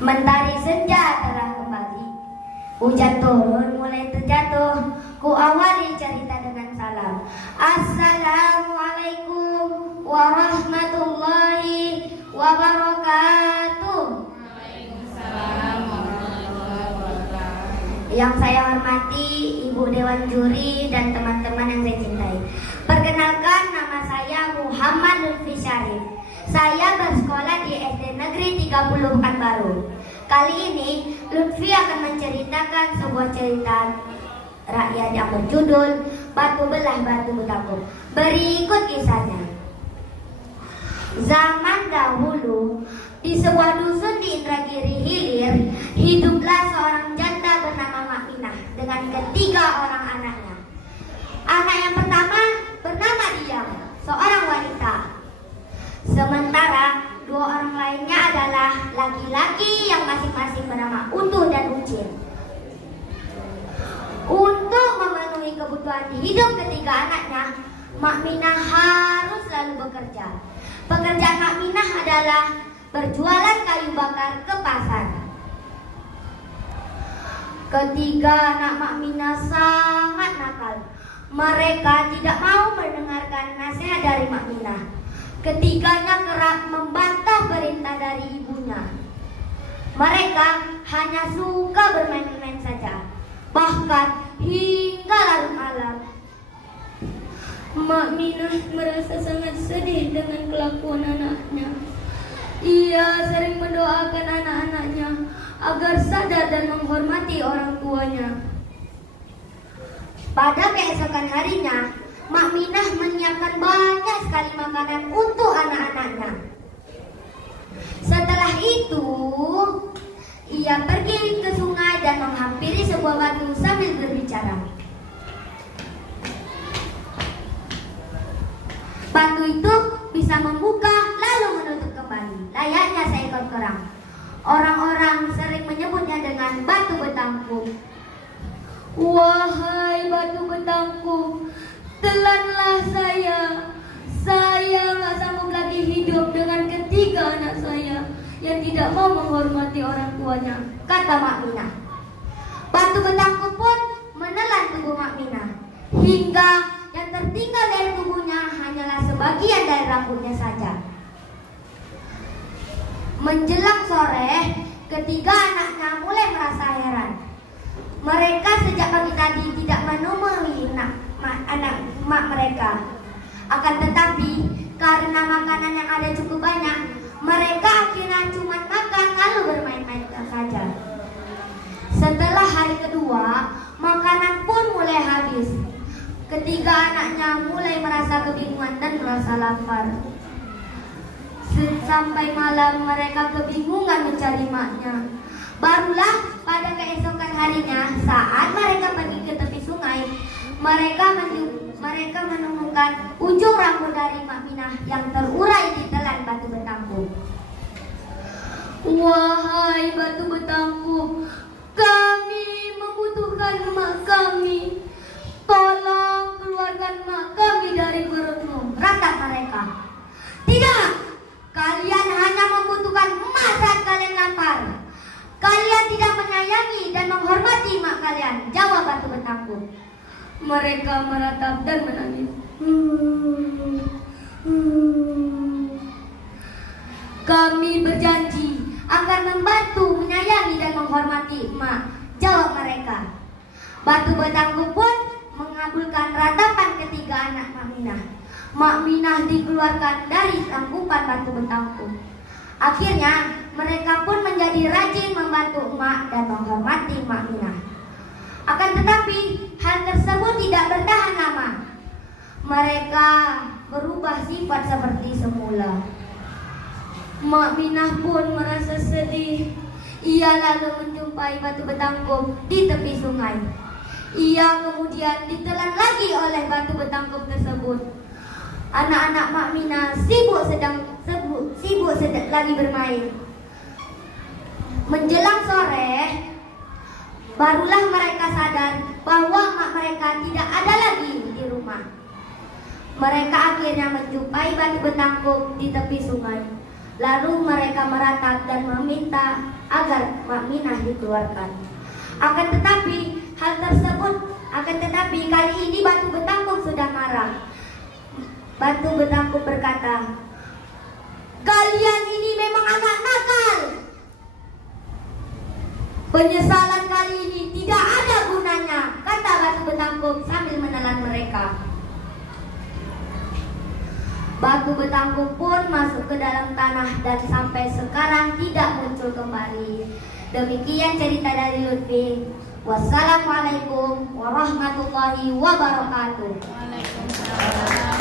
Mentari senja telah kembali. Hujan turun mulai terjatuh. Ku awali cerita dengan salam. Assalamualaikum warahmatullahi wabarakatuh. Waalaikumsalam warahmatullahi wabarakatuh. Yang saya hormati Ibu Dewan Juri dan teman-teman yang saya cintai. Perkenalkan, nama saya Muhammad Lutfi Syarif. Saya bersekolah di SD Negeri 30 Pekanbaru. Kali ini Lutfi akan menceritakan sebuah cerita rakyat yang berjudul Batu Belah Batu Betangkup. Berikut kisahnya. Zaman dahulu, di sebuah dusun di Indragiri Hilir, hiduplah seorang janda bernama Makminah dengan ketiga orang anaknya. Anak yang pertama bernama Diam, seorang wanita. Sementara dua orang lainnya adalah laki-laki yang masing-masing bernama Utuh dan Ucin. Untuk memenuhi kebutuhan hidup ketiga anaknya, Makminah harus selalu bekerja. Pekerjaan Makminah adalah berjualan kayu bakar ke pasar. Ketiga anak Makminah sangat nakal. Mereka tidak mau mendengarkan nasihat dari Makminah. Ketiganya kerap membantah perintah dari ibunya. Mereka hanya suka bermain-main saja, bahkan hingga larut malam. Makminah merasa sangat sedih dengan kelakuan anaknya. Ia sering mendoakan anak-anaknya agar sadar dan menghormati orang tuanya. Pada keesokan harinya, Makminah menyiapkan banyak sekali makanan untuk anak-anaknya. Setelah itu, ia pergi ke sungai dan menghampiri sebuah batu sambil berbicara. Batu itu bisa membuka lalu menutup kembali, layaknya seekor kerang. Orang-orang sering menyebutnya dengan batu betangkup. Wahai batu betangkup, telanlah saya. Saya gak sanggup lagi hidup dengan ketiga anak saya yang tidak mau menghormati orang tuanya, kata Makminah. Batu betangkup pun menelan tubuh Makminah, hingga yang tertinggal dari tubuhnya hanyalah sebagian dari rambutnya saja. Menjelang sore, ketiga anaknya mulai merasa heran. Mereka sejak pagi tadi tidak menemui anak mak mereka. Akan tetapi, karena makanan yang ada cukup banyak, mereka akhirnya cuma makan lalu bermain-main saja. Setelah hari kedua, makanan pun mulai habis. Ketiga anaknya mulai merasa kebingungan dan merasa lapar. Sampai malam mereka kebingungan mencari maknya. Barulah pada keesokan harinya, saat mereka pergi ke tepi sungai, mereka menemukan ujung rambut dari Makminah yang terurai di telan batu betangkup. Wahai batu betangkup, kami membutuhkan mak kami. Tolong keluarkan mak kami dari perutmu, ratap mereka. Tidak, kalian hanya membutuhkan emak saat kalian lapar. Kalian tidak menyayangi dan menghormati mak kalian, jawab batu betangkup. Mereka meratap dan menangis. Kami berjanji akan membantu, menyayangi dan menghormati emak, jawab mereka. Batu betangkup pun mengabulkan ratapan ketiga anak Makminah. Makminah dikeluarkan dari tangkupan batu betangkup. Akhirnya mereka pun menjadi rajin membantu emak dan menghormati Makminah. Akan tetapi hal tersebut tidak bertahan lama. Mereka berubah sifat seperti semula. Makminah pun merasa sedih. Ia lalu menjumpai batu betangkup di tepi sungai. Ia kemudian ditelan lagi oleh batu betangkup tersebut. Anak-anak Makminah sibuk lagi bermain. Menjelang sore, barulah mereka sadar bahwa mak mereka tidak ada lagi di rumah. Mereka akhirnya menjumpai batu betangkup di tepi sungai. Lalu mereka meratap dan meminta agar Makminah dikeluarkan. Akan tetapi kali ini Batu Betangkuk sudah marah. Batu Betangkuk berkata, "Kalian ini memang anak nakal. Penyesalan kali ini tidak ada gunanya," kata Batu Betangkuk sambil menelan mereka. Batu Betangkuk pun masuk ke dalam tanah dan sampai sekarang tidak muncul kembali. Demikian cerita dari Lutfi. Wassalamualaikum warahmatullahi wabarakatuh. Waalaikumsalam.